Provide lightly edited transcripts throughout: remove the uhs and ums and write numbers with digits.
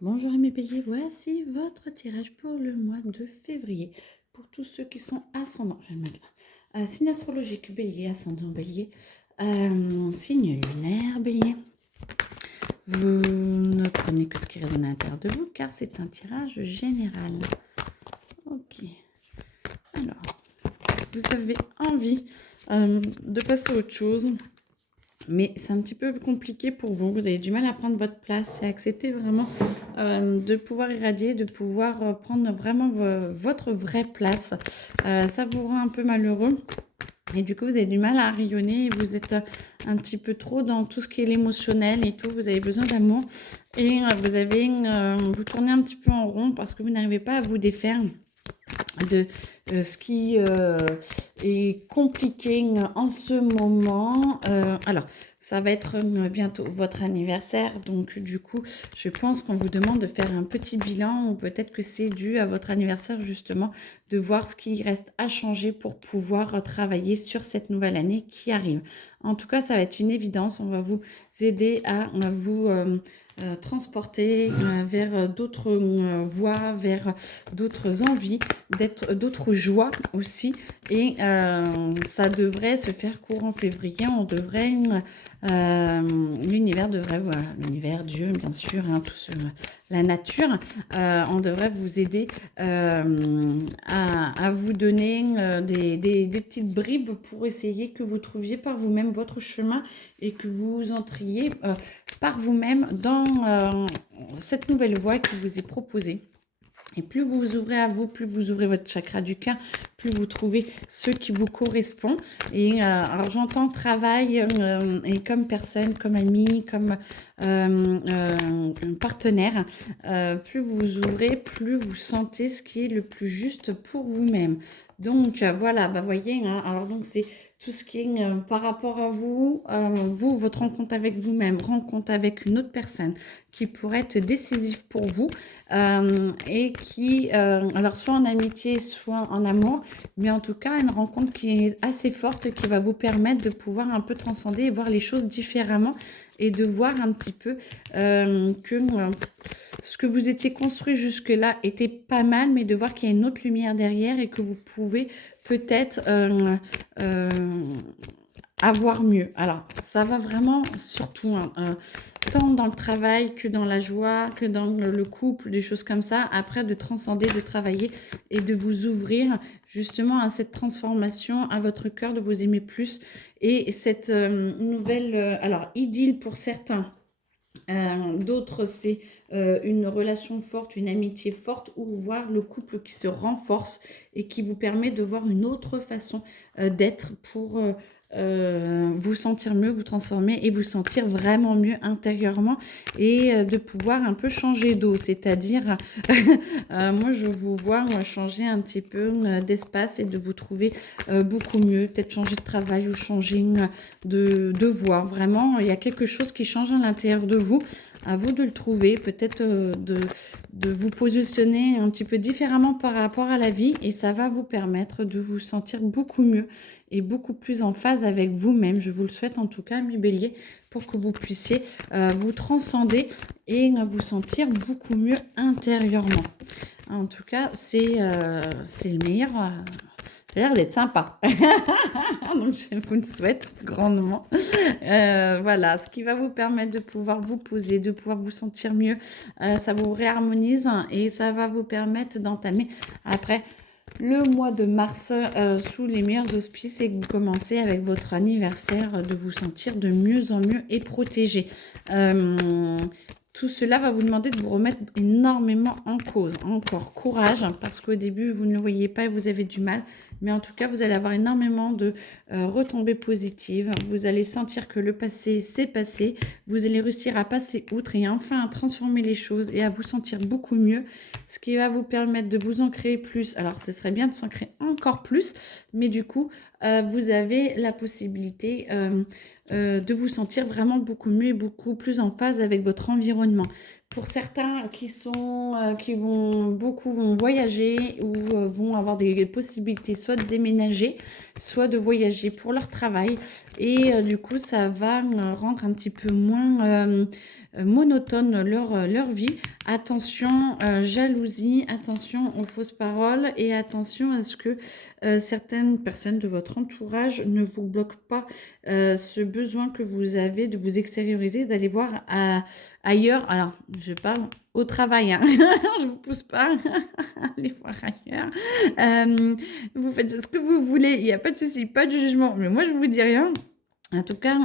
Bonjour mes béliers, voici votre tirage pour le mois de février. Pour tous ceux qui sont ascendants, je vais le mettre là. Signe astrologique bélier, ascendant bélier, signe lunaire bélier. Vous ne prenez que ce qui résonne à l'intérieur de vous car c'est un tirage général. Ok. Alors, vous avez envie de passer à autre chose. Mais c'est un petit peu compliqué pour vous. Vous avez du mal à prendre votre place et accepter vraiment de pouvoir irradier, de pouvoir prendre vraiment votre vraie place. Ça vous rend un peu malheureux. Et du coup, vous avez du mal à rayonner. Vous êtes un petit peu trop dans tout ce qui est l'émotionnel et tout. Vous avez besoin d'amour. Et vous tournez un petit peu en rond parce que vous n'arrivez pas à vous défaire de ce qui est compliqué en ce moment. Alors, ça va être bientôt votre anniversaire, donc du coup, je pense qu'on vous demande de faire un petit bilan, ou peut-être que c'est dû à votre anniversaire justement, de voir ce qui reste à changer pour pouvoir travailler sur cette nouvelle année qui arrive. En tout cas, ça va être une évidence, on va vous aider à vous transporter vers d'autres voies, vers d'autres envies, d'autres joies aussi. Et ça devrait se faire courant février. L'univers devrait, voilà, l'univers, Dieu, bien sûr, hein, la nature, on devrait vous aider à vous donner des petites bribes pour essayer que vous trouviez par vous-même votre chemin et que vous entriez par vous-même dans cette nouvelle voie qui vous est proposée. Et plus vous vous ouvrez à vous, plus vous ouvrez votre chakra du cœur, plus vous trouvez ce qui vous correspond. Et alors j'entends travail et comme personne, comme ami, comme partenaire, plus vous vous ouvrez, plus vous sentez ce qui est le plus juste pour vous-même. Donc voilà, bah voyez, hein, alors donc c'est tout ce qui est par rapport à vous, votre rencontre avec vous-même, rencontre avec une autre personne qui pourrait être décisif pour vous et qui, alors soit en amitié, soit en amour, mais en tout cas une rencontre qui est assez forte, qui va vous permettre de pouvoir un peu transcender et voir les choses différemment et de voir un petit peu que ce que vous étiez construit jusque-là était pas mal, mais de voir qu'il y a une autre lumière derrière et que vous pouvez peut-être euh, avoir mieux. Alors, ça va vraiment surtout, tant dans le travail que dans la joie, que dans le couple, des choses comme ça. Après, de transcender, de travailler et de vous ouvrir justement à cette transformation, à votre cœur, de vous aimer plus. Et cette nouvelle, alors, idylle pour certains. D'autres, c'est une relation forte, une amitié forte, ou voir le couple qui se renforce et qui vous permet de voir une autre façon d'être pour vous sentir mieux, vous transformer et vous sentir vraiment mieux intérieurement et de pouvoir un peu changer d'eau. C'est-à-dire, moi, je vous vois changer un petit peu d'espace et de vous trouver beaucoup mieux, peut-être changer de travail ou changer de voie. Vraiment, il y a quelque chose qui change à l'intérieur de vous. À vous de le trouver, peut-être de vous positionner un petit peu différemment par rapport à la vie et ça va vous permettre de vous sentir beaucoup mieux et beaucoup plus en phase avec vous-même. Je vous le souhaite en tout cas, mes béliers, pour que vous puissiez vous transcender et vous sentir beaucoup mieux intérieurement. En tout cas, c'est le meilleur. Ça a l'air d'être sympa. Donc, je vous le souhaite grandement. Voilà, ce qui va vous permettre de pouvoir vous poser, de pouvoir vous sentir mieux. Ça vous réharmonise et ça va vous permettre d'entamer après le mois de mars sous les meilleurs auspices et que vous commencez avec votre anniversaire de vous sentir de mieux en mieux et protégé. Tout cela va vous demander de vous remettre énormément en cause. Encore courage, hein, parce qu'au début, vous ne le voyez pas et vous avez du mal. Mais en tout cas, vous allez avoir énormément de retombées positives. Vous allez sentir que le passé, c'est passé. Vous allez réussir à passer outre et enfin à transformer les choses et à vous sentir beaucoup mieux. Ce qui va vous permettre de vous ancrer plus. Alors, ce serait bien de s'ancrer encore plus. Mais du coup, vous avez la possibilité de vous sentir vraiment beaucoup mieux et beaucoup plus en phase avec votre environnement. Pour certains qui vont voyager ou vont avoir des possibilités soit de déménager, soit de voyager pour leur travail. Et du coup, ça va rendre un petit peu moins monotone leur vie attention, jalousie, attention aux fausses paroles et attention à ce que certaines personnes de votre entourage ne vous bloquent pas ce besoin que vous avez de vous extérioriser, d'aller voir ailleurs. Alors, je parle au travail, hein. Je ne vous pousse pas à aller voir ailleurs. Vous faites ce que vous voulez, il n'y a pas de souci, pas de jugement, mais moi, je ne vous dis rien. En tout cas,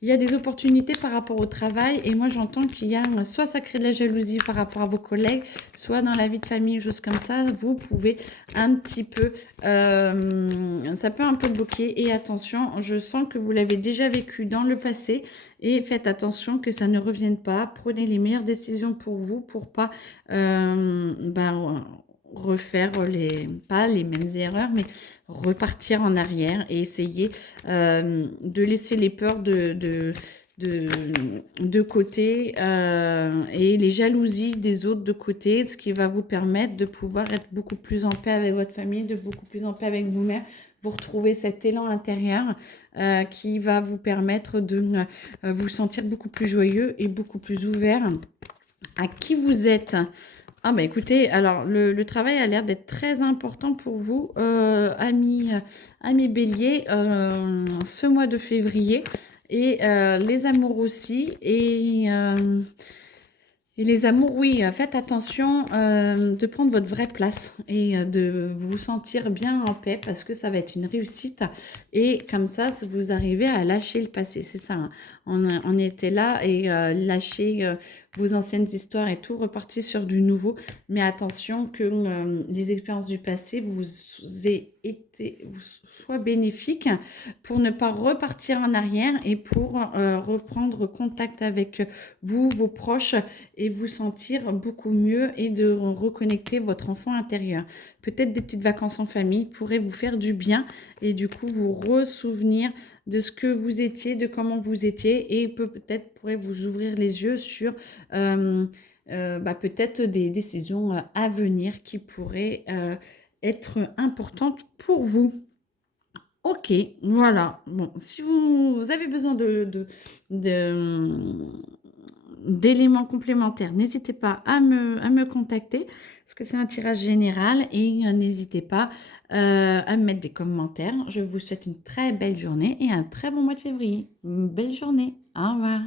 il y a des opportunités par rapport au travail et moi j'entends qu'il y a soit ça crée de la jalousie par rapport à vos collègues, soit dans la vie de famille, choses comme ça, vous pouvez un petit peu, ça peut un peu bloquer et attention, je sens que vous l'avez déjà vécu dans le passé et faites attention que ça ne revienne pas, prenez les meilleures décisions pour vous pour pas refaire pas les mêmes erreurs, mais repartir en arrière et essayer de laisser les peurs de côté et les jalousies des autres de côté, ce qui va vous permettre de pouvoir être beaucoup plus en paix avec votre famille, de beaucoup plus en paix avec vous-même, vous retrouver cet élan intérieur qui va vous permettre de vous sentir beaucoup plus joyeux et beaucoup plus ouvert à qui vous êtes. Ah bah écoutez, alors le travail a l'air d'être très important pour vous, amis bélier, ce mois de février, et les amours aussi, et les amours, oui, faites attention de prendre votre vraie place et de vous sentir bien en paix parce que ça va être une réussite. Et comme ça, vous arrivez à lâcher le passé. C'est ça, hein. On était là et lâcher vos anciennes histoires et tout, repartir sur du nouveau. Mais attention que les expériences du passé vous soient bénéfiques pour ne pas repartir en arrière et pour reprendre contact avec vous, vos proches et vous sentir beaucoup mieux et de reconnecter votre enfant intérieur. Peut-être des petites vacances en famille pourraient vous faire du bien et du coup vous ressouvenir de ce que vous étiez, de comment vous étiez et peut-être pourrait vous ouvrir les yeux sur peut-être des décisions à venir qui pourraient être importantes pour vous. Ok, voilà. Bon, si vous avez besoin d'éléments complémentaires, n'hésitez pas à me contacter parce que c'est un tirage général et n'hésitez pas à me mettre des commentaires. Je vous souhaite une très belle journée et un très bon mois de février. Une belle journée. Au revoir.